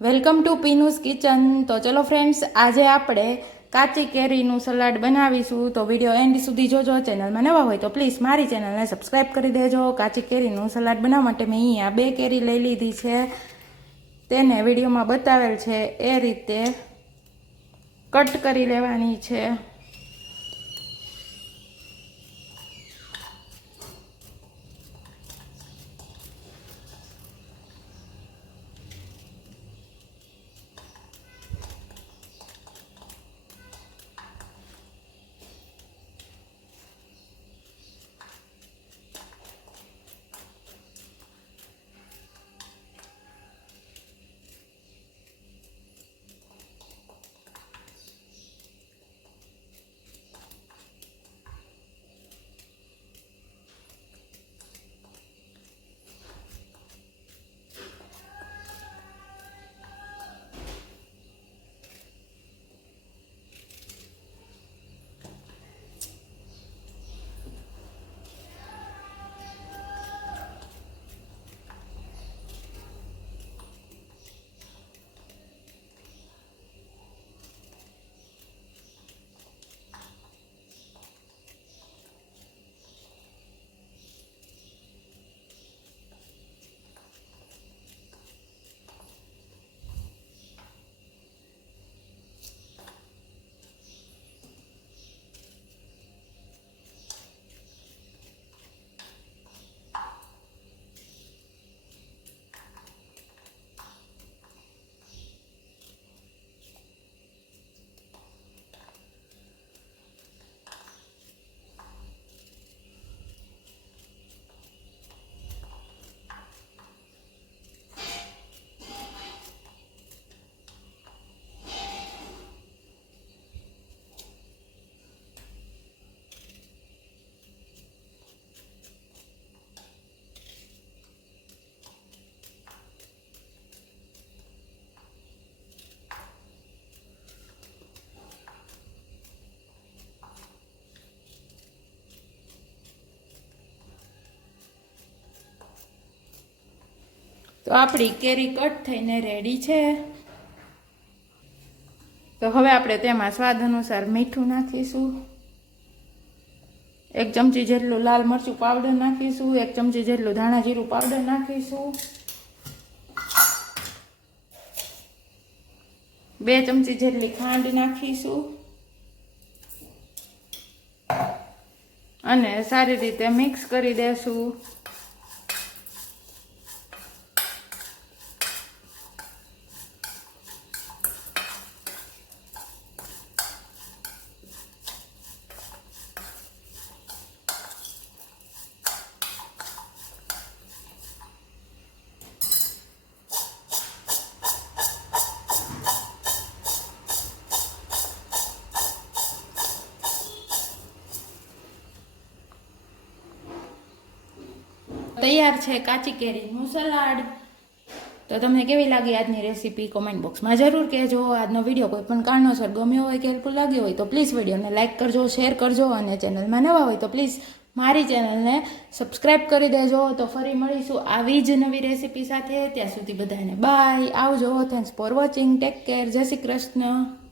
Welcome to પીનુસ kitchen. તો ચલો friends આજે આપણે કાચી કેરીનું સલાડ બનાવીશું. તો વીડિયો એન્ડ સુધી જોજો ચેનલમાં નવા હોય તો પ્લીઝ મારી ચેનલને સબસ્ક્રાઈબ કરી દેજો. કાચી કેરીનું સલાડ બનાવવા માટે મેં અહીંયા બે કેરી લઈ લીધી છે. તેને વિડીયોમાં બતાવેલ છે એ રીતે કટ કરી લેવાની છે. તો આપણી કેરી કટ થઈને રેડી છે. તો હવે આપણે તેમાં સ્વાદ અનુસાર મીઠું નાખીશું. એક ચમચી જેટલું લાલ મરચું પાવડર નાખીશું, એક ચમચી જેટલું ધાણા જીરું પાવડર નાખીશું. બે ચમચી જેટલી ખાંડ નાખીશું. અને સારી રીતે મિક્સ કરી દેશું. તૈયાર છે કાચી કેરીનું સલાડ. તો તમને કેવી લાગી આજની રેસીપી કોમેન્ટ બોક્સમાં જરૂર કહેજો. આજનો વીડિયો કોઈ પણ કારણોસર ગમ્યો હોય કે હેલ્પફુલ લાગ્યો હોય તો પ્લીઝ વિડીયોને લાઇક કરજો શેર કરજો અને ચેનલમાં નવા હોય તો પ્લીઝ મારી ચેનલને સબસ્ક્રાઈબ કરી દેજો. તો ફરી મળીશું આવી જ નવી રેસીપી સાથે. ત્યાં સુધી બધાને બાય આવજો. Thanks for watching take care જય શ્રી કૃષ્ણ.